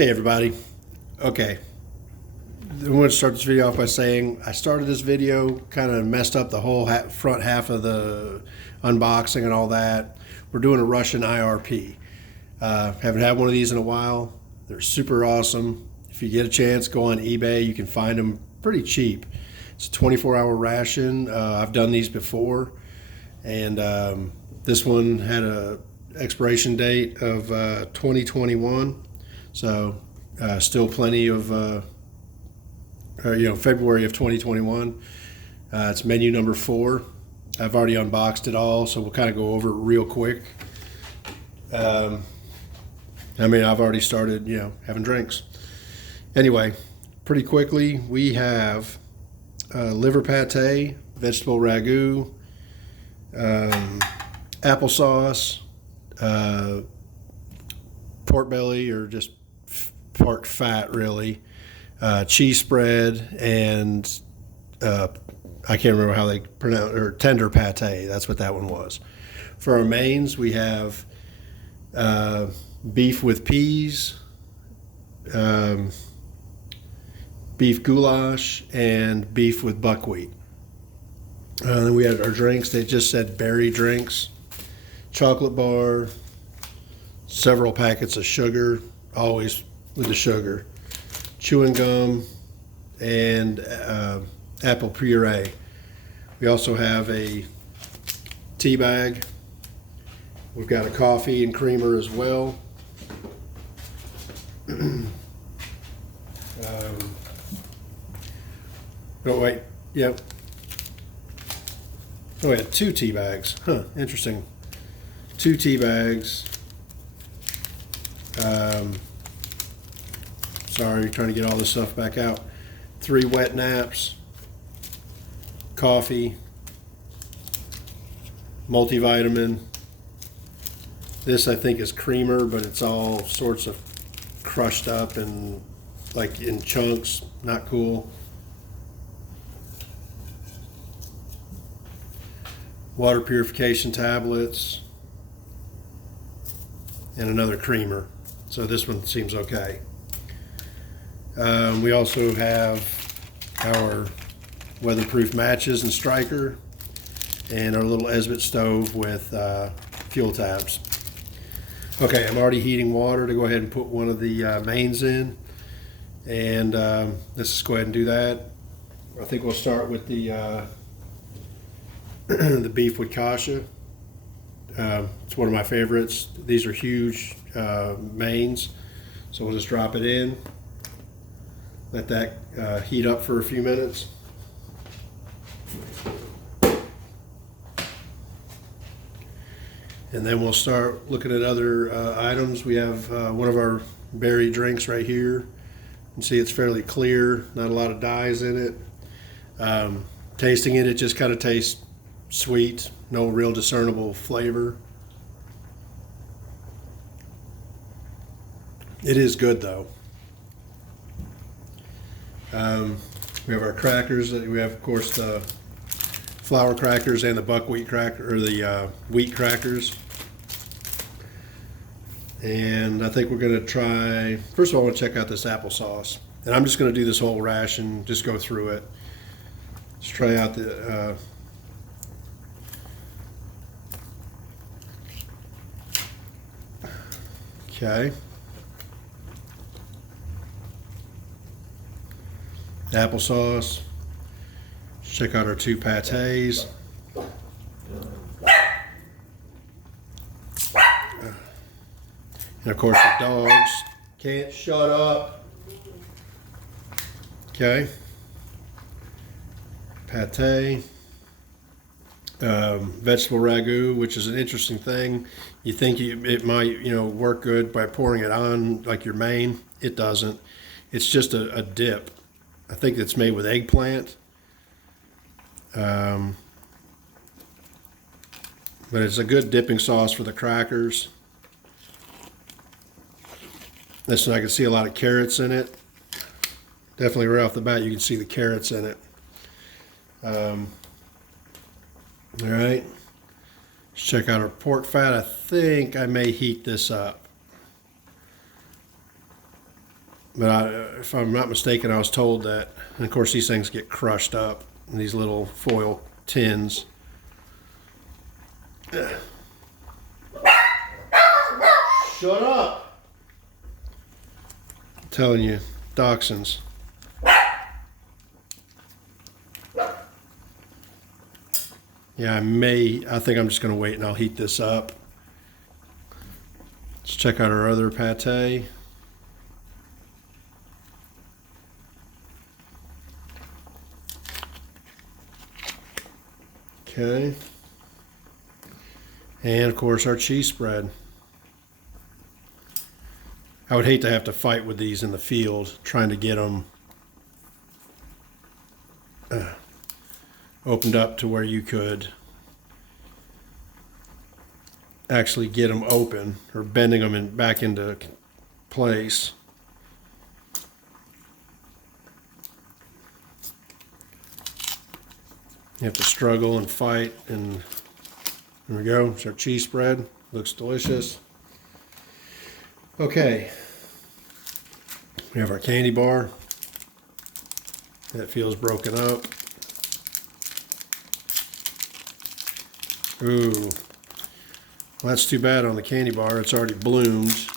Hey everybody. Okay, I want to start this video off by saying I started this video, kind of messed up the whole front half of the unboxing and all that. We're doing a Russian IRP. Haven't had one of these in a while. They're super awesome. If you get a chance, go on eBay. You can find them pretty cheap. It's a 24-hour ration. I've done these before, and this one had a expiration date of 2021. So still plenty of, February of 2021. It's menu number 4. I've already unboxed it all, so we'll kind of go over it real quick. I've already started, having drinks. Anyway, pretty quickly, we have liver pate, vegetable ragu, applesauce, pork belly, or just pork fat, really, cheese spread, and I can't remember how they pronounce, or tender pate. That's what that one was. For our mains, we have beef with peas, beef goulash, and beef with buckwheat. Then we had our drinks. They just said berry drinks, chocolate bar, several packets of sugar, always with the sugar, chewing gum, and apple puree. We also have a tea bag. We've got a coffee and creamer as well. Yep. Oh, we had 2 tea bags. Huh, interesting. 2 tea bags. Sorry, trying to get all this stuff back out. 3 wet naps, coffee, multivitamin. This I think is creamer, but it's all sorts of crushed up and like in chunks. Not cool. Water purification tablets, and another creamer. So this one seems okay. We also have our weatherproof matches and striker, and our little Esbit stove with fuel tabs. Okay, I'm already heating water to go ahead and put one of the mains in, and let's just go ahead and do that. I think we'll start with the the beef with kasha. It's one of my favorites. These are huge mains, so we'll just drop it in, let that heat up for a few minutes. And then we'll start looking at other items. We have one of our berry drinks right here. You can see it's fairly clear, not a lot of dyes in it. Tasting it, it just kind of tastes sweet, no real discernible flavor. It is good though. We have our crackers. We have, of course, the flour crackers and the buckwheat cracker, or the wheat crackers. And I think we're going to try. First of all, I want to check out this applesauce, and I'm just going to do this whole ration, just go through it. Let's try out the. Okay. Applesauce. Let's check out our 2 pates. And of course the dogs can't shut up. Okay. Pate. Vegetable ragu, which is an interesting thing. You think it might, work good by pouring it on like your main. It doesn't. It's just a dip. I think it's made with eggplant. But it's a good dipping sauce for the crackers. Listen, I can see a lot of carrots in it. Definitely right off the bat, you can see the carrots in it. All right. Let's check out our pork fat. I think I may heat this up. But if I'm not mistaken, I was told that, and of course these things get crushed up in these little foil tins. Shut up! I'm telling you, dachshunds. Yeah, I think I'm just going to wait and I'll heat this up. Let's check out our other pate. Okay. And of course our cheese spread. I would hate to have to fight with these in the field, trying to get them opened up to where you could actually get them open, or bending them back into place. You have to struggle and fight, and there we go. It's our cheese spread. Looks delicious. Okay, we have our candy bar. That feels broken up. Ooh, well, that's too bad on the candy bar. It's already bloomed.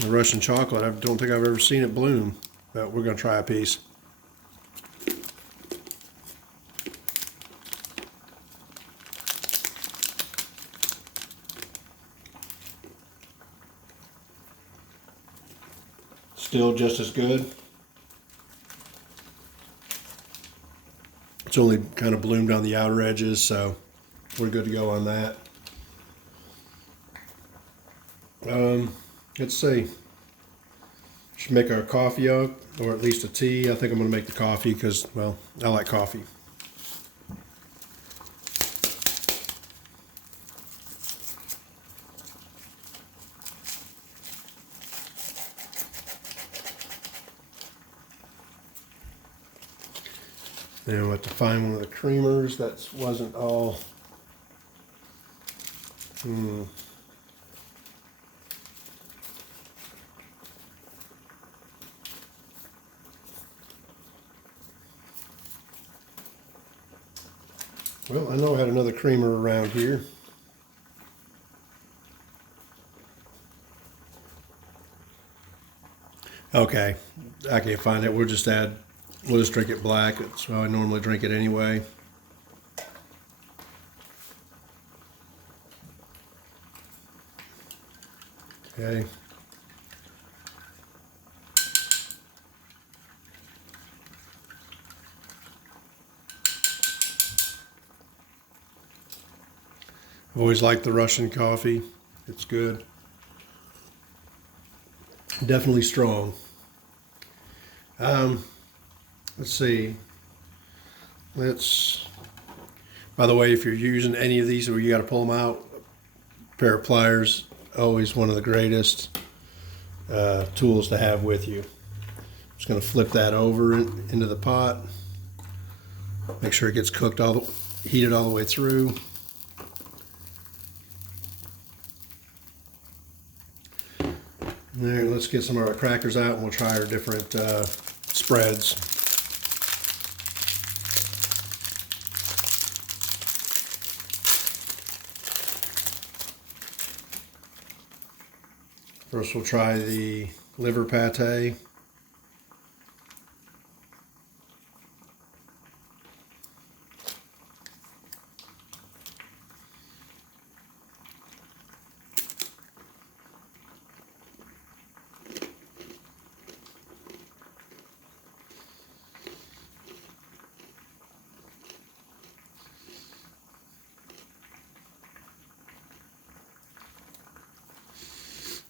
The Russian chocolate, I don't think I've ever seen it bloom, but we're going to try a piece. Still just as good. It's only kind of bloomed on the outer edges, so we're good to go on that. Let's see. Should make our coffee up, or at least a tea. I think I'm going to make the coffee because, well, I like coffee. Then we'll have to find one of the creamers that wasn't all. Well, I know I had another creamer around here. Okay, I can't find it. We'll just drink it black. It's how I normally drink it anyway. Okay. I've always liked the Russian coffee. It's good. Definitely strong. Let's see. By the way, if you're using any of these where you got to pull them out, a pair of pliers, always one of the greatest tools to have with you. Just going to flip that over into the pot. Make sure it gets cooked heated all the way through. There, let's get some of our crackers out and we'll try our different spreads. First we'll try the liver pate.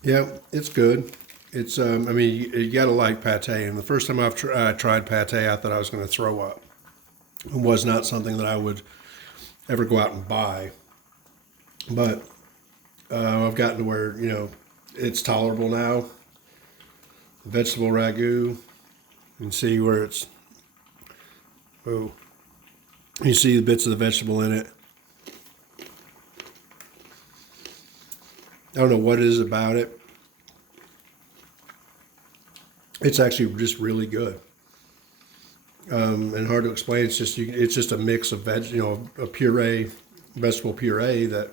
Yeah, it's good. It's I mean, you gotta like pate. And the first time I've tried pate, I thought I was going to throw up. It was not something that I would ever go out and buy. But I've gotten to where it's tolerable now. Vegetable ragu, you can see where it's. Oh, you see the bits of the vegetable in it. I don't know what it is about it. It's actually just really good. And hard to explain. It's just a mix of a puree, vegetable puree that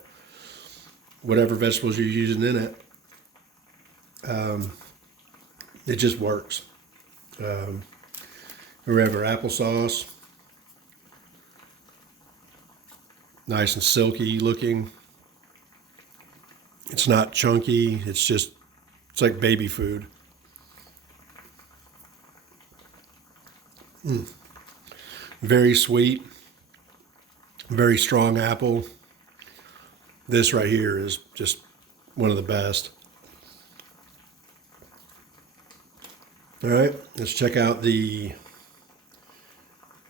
whatever vegetables you're using in it, it just works. Um, we have our applesauce, nice and silky looking. It's not chunky. It's like baby food. Very sweet, very strong apple. This right here is just one of the best. All right, let's check out the,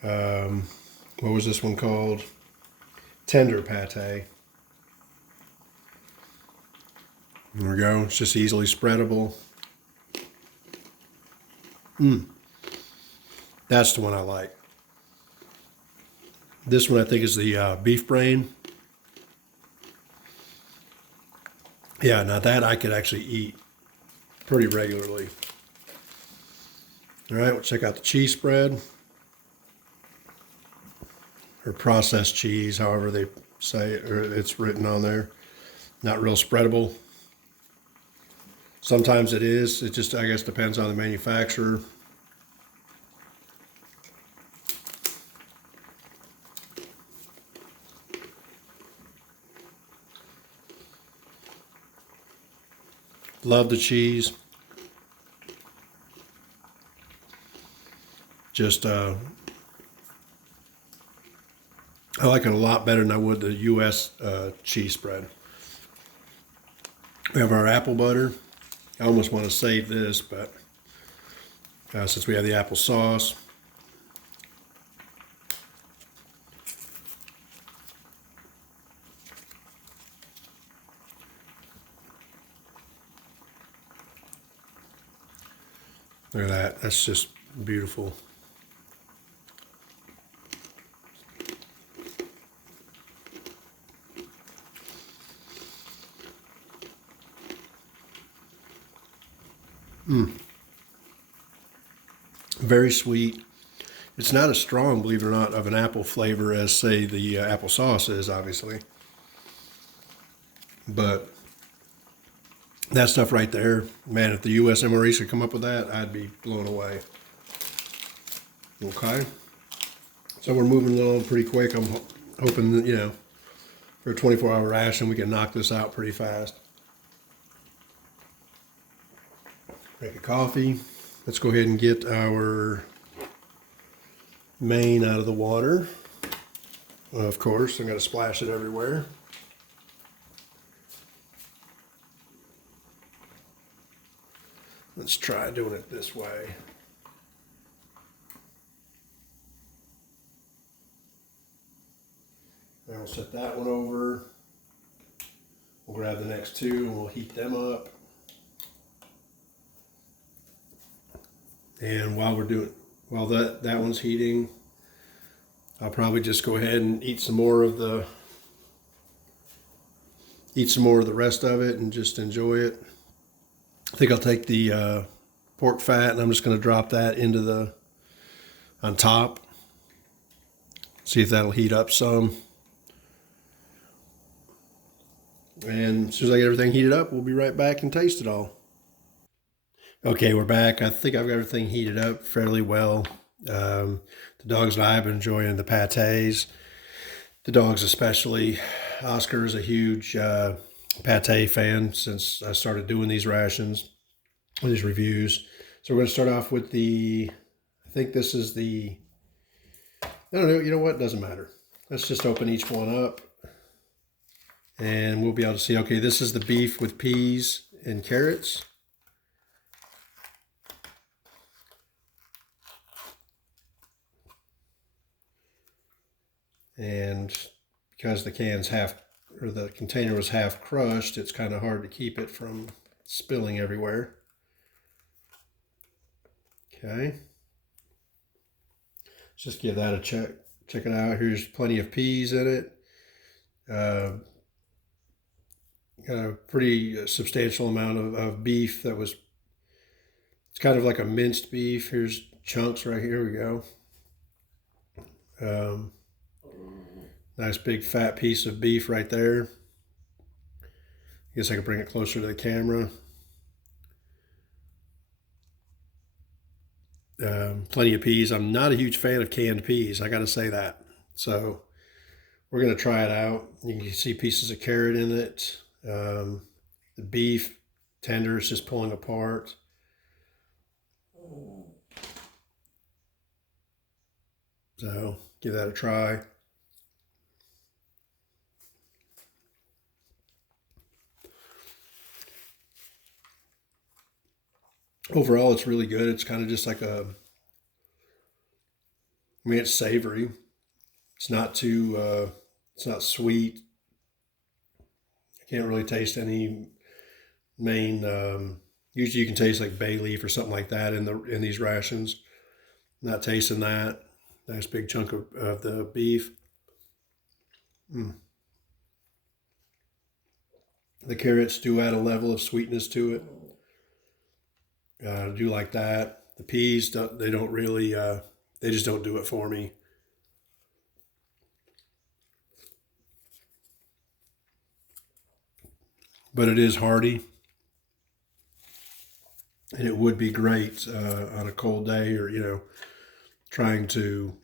what was this one called? Tender pate. There we go. It's just easily spreadable. That's the one I like. This one I think is the beef brain. Yeah, now that I could actually eat pretty regularly. All right, we'll check out the cheese spread. Or processed cheese, however they say it, or it's written on there. Not real spreadable. Sometimes it is. It just, I guess, depends on the manufacturer. Love the cheese. Just, I like it a lot better than I would the U.S. Cheese spread. We have our apple butter. I almost want to save this, but since we have the apple sauce. Look at that. That's just beautiful. Very sweet. It's not as strong, believe it or not, of an apple flavor as, say, the apple sauce is, obviously. But that stuff right there, man, if the U.S. MREs could come up with that, I'd be blown away. Okay. So we're moving along pretty quick. I'm hoping that, for a 24-hour ration, we can knock this out pretty fast. Make a coffee. Let's go ahead and get our main out of the water. Of course, I'm going to splash it everywhere. Let's try doing it this way. Now we'll set that one over. We'll grab the next two and we'll heat them up. And while that one's heating, I'll probably just go ahead and eat some more of the rest of it and just enjoy it. I think I'll take the pork fat and I'm just going to drop that on top. See if that'll heat up some. And as soon as I get everything heated up, we'll be right back and taste it all. Okay, we're back. I think I've got everything heated up fairly well. The dogs and I have been enjoying the pâtés. The dogs especially. Oscar is a huge pâté fan since I started doing these rations, these reviews. So we're going to start off with I think this is I don't know, you know what, doesn't matter. Let's just open each one up and we'll be able to see, okay, this is the beef with peas and carrots. And because the container was half crushed, it's kind of hard to keep it from spilling everywhere. Okay. Let's just give that a check. Check it out. Here's plenty of peas in it. Got a pretty substantial amount of beef that was It's kind of like a minced beef. Here's chunks right here. We go. Nice big fat piece of beef right there. I guess I could bring it closer to the camera. Plenty of peas. I'm not a huge fan of canned peas, I gotta say that. So we're gonna try it out. You can see pieces of carrot in it. The beef tender is just pulling apart. So give that a try. Overall, it's really good. It's kind of just like it's savory. It's not too, it's not sweet. I can't really taste any main, usually you can taste like bay leaf or something like that in these rations. Not tasting that. Nice big chunk of the beef. The carrots do add a level of sweetness to it. I do like that. The peas, they don't really, they just don't do it for me. But it is hearty. And it would be great on a cold day, or, trying to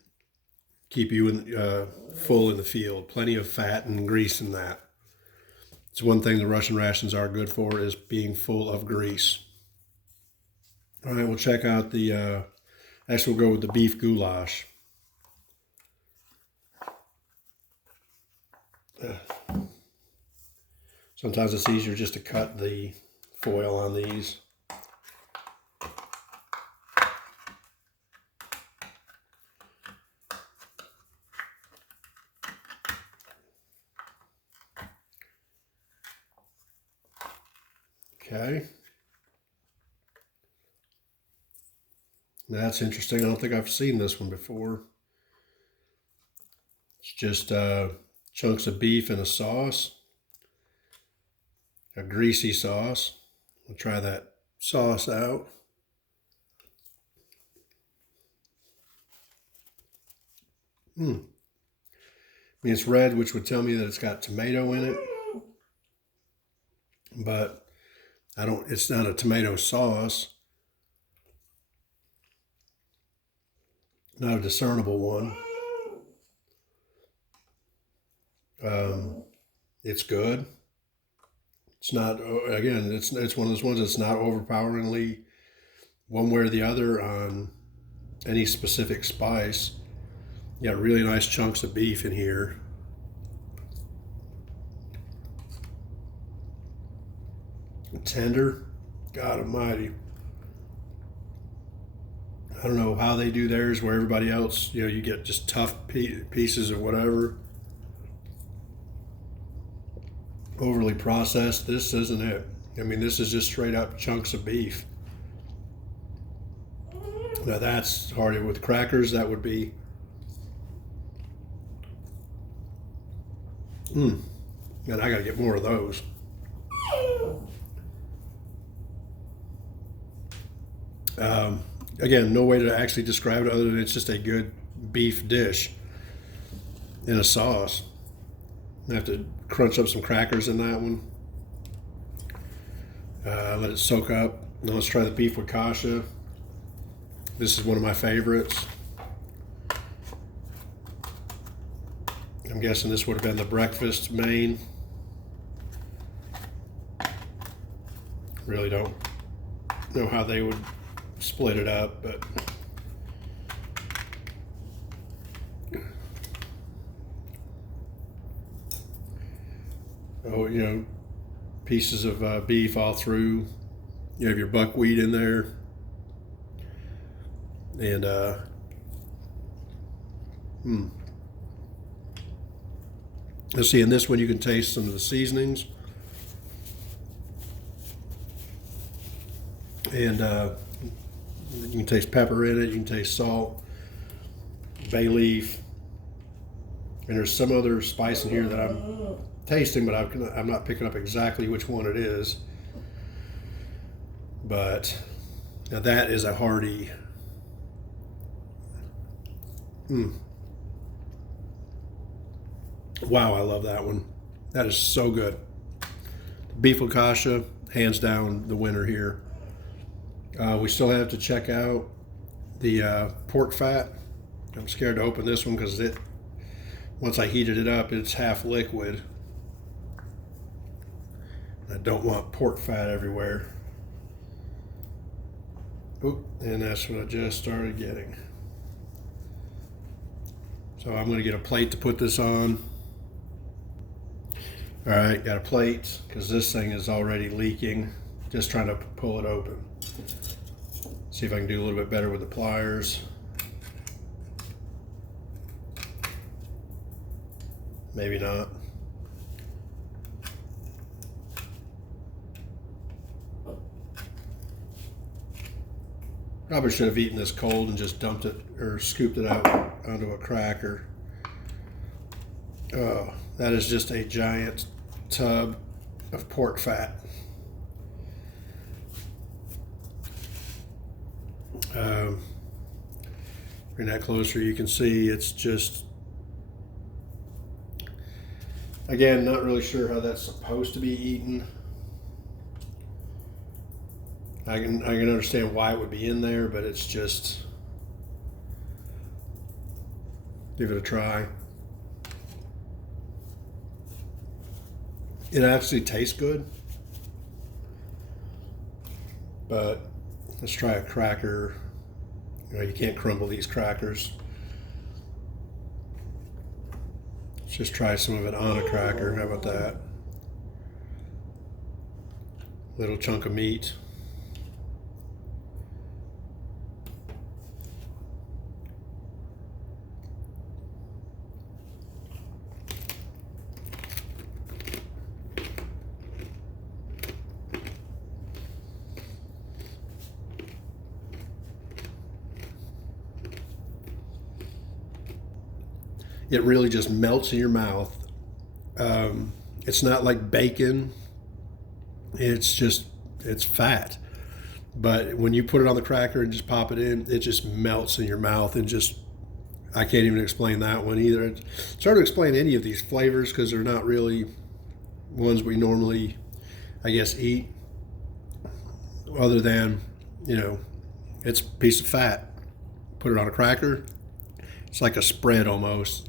keep you full in the field. Plenty of fat and grease in that. It's one thing the Russian rations are good for, is being full of grease. All right, we'll check out the, actually we'll go with the beef goulash. Sometimes it's easier just to cut the foil on these. Okay. That's interesting. I don't think I've seen this one before. It's just chunks of beef in a sauce, a greasy sauce. We'll try that sauce out. I mean, it's red, which would tell me that it's got tomato in it, but it's not a tomato sauce. Not a discernible one. It's good. It's not, again, it's one of those ones that's not overpoweringly one way or the other on any specific spice. You got really nice chunks of beef in here. Tender. God almighty. I don't know how they do theirs where everybody else, you get just tough pieces of whatever. Overly processed. This isn't it. I mean, this is just straight up chunks of beef. Now that's hearty. With crackers, that would be. Man, I gotta get more of those. Again, no way to actually describe it other than it's just a good beef dish in a sauce. I have to crunch up some crackers in that one. Let it soak up. Now let's try the beef with kasha. This is one of my favorites. I'm guessing this would have been the breakfast main. Really don't know how they would split it up, but pieces of beef all through. You have your buckwheat in there, and let's see. In this one, you can taste some of the seasonings, and you can taste pepper in it. You can taste salt, bay leaf, and there's some other spice in here that I'm tasting, but I'm not picking up exactly which one it is. But Now that is a hearty. Wow, I love that one. That is so good. Beef focaccia, hands down the winner here. We still have to check out the pork fat. I'm scared to open this one because once I heated it up, it's half liquid. I don't want pork fat everywhere. Oop, and that's what I just started getting. So I'm going to get a plate to put this on. All right, got a plate because this thing is already leaking. Just trying to pull it open. See if I can do a little bit better with the pliers. Maybe not. Probably should have eaten this cold and just dumped it or scooped it out onto a cracker. Oh, that is just a giant tub of pork fat. Bring that closer, you can see it's just, again, not really sure how that's supposed to be eaten. I can understand why it would be in there, but it's just, give it a try. It actually tastes good, but let's try a cracker. You know, you can't crumble these crackers. Let's just try some of it on a cracker. How about that? Little chunk of meat. It really just melts in your mouth. It's not like bacon. It's fat. But when you put it on the cracker and just pop it in, it just melts in your mouth and just, I can't even explain that one either. It's hard to explain any of these flavors because they're not really ones we normally, I guess, eat. Other than, you know, it's a piece of fat. Put it on a cracker. It's like a spread almost.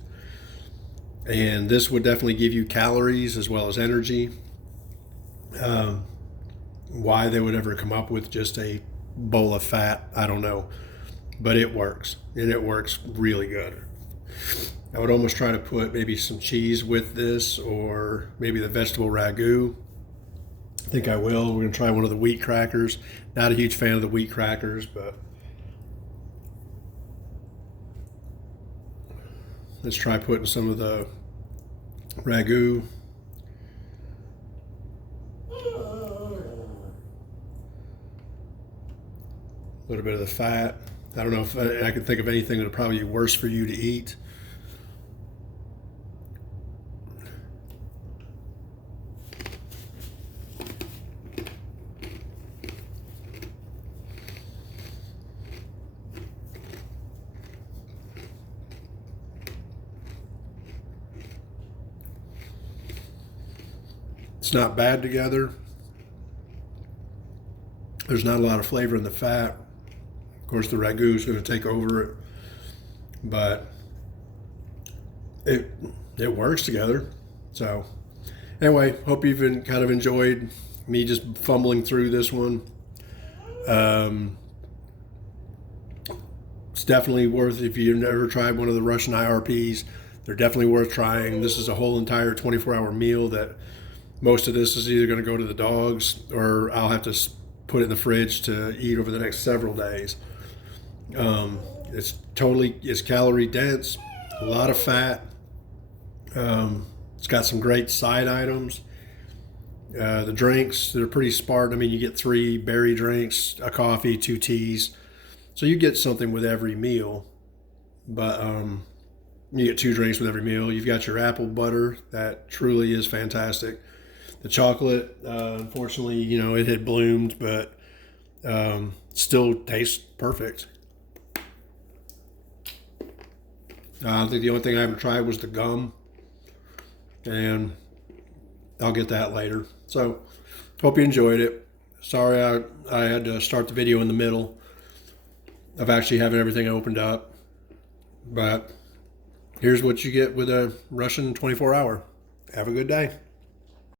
And this would definitely give you calories as well as energy. Why they would ever come up with just a bowl of fat, I don't know. But it works, and it works really good. I would almost try to put maybe some cheese with this, or maybe the vegetable ragu. I think I will. We're going to try one of the wheat crackers. Not a huge fan of the wheat crackers, but let's try putting some of the ragu. A little bit of the fat. I don't know if I can think of anything that would probably be worse for you to eat. It's not bad together. There's not a lot of flavor in the fat. Of course, the ragu is going to take over it, but it works together. So anyway, hope you've kind of enjoyed me just fumbling through this one. It's definitely worth, if you've never tried one of the Russian IRPs, they're definitely worth trying. This is a whole entire 24-hour meal that most of this is either going to go to the dogs or I'll have to put it in the fridge to eat over the next several days. It's calorie dense, a lot of fat. It's got some great side items. The drinks, they're pretty spartan. I mean, you get 3 berry drinks, a coffee, 2 teas. So you get something with every meal, but you get 2 drinks with every meal. You've got your apple butter that truly is fantastic. The chocolate, unfortunately, you know, it had bloomed, but Still tastes perfect. I think the only thing I haven't tried was the gum, and I'll get that later. So, hope you enjoyed it. Sorry I had to start the video in the middle of actually having everything opened up. But here's what you get with a Russian 24-hour. Have a good day.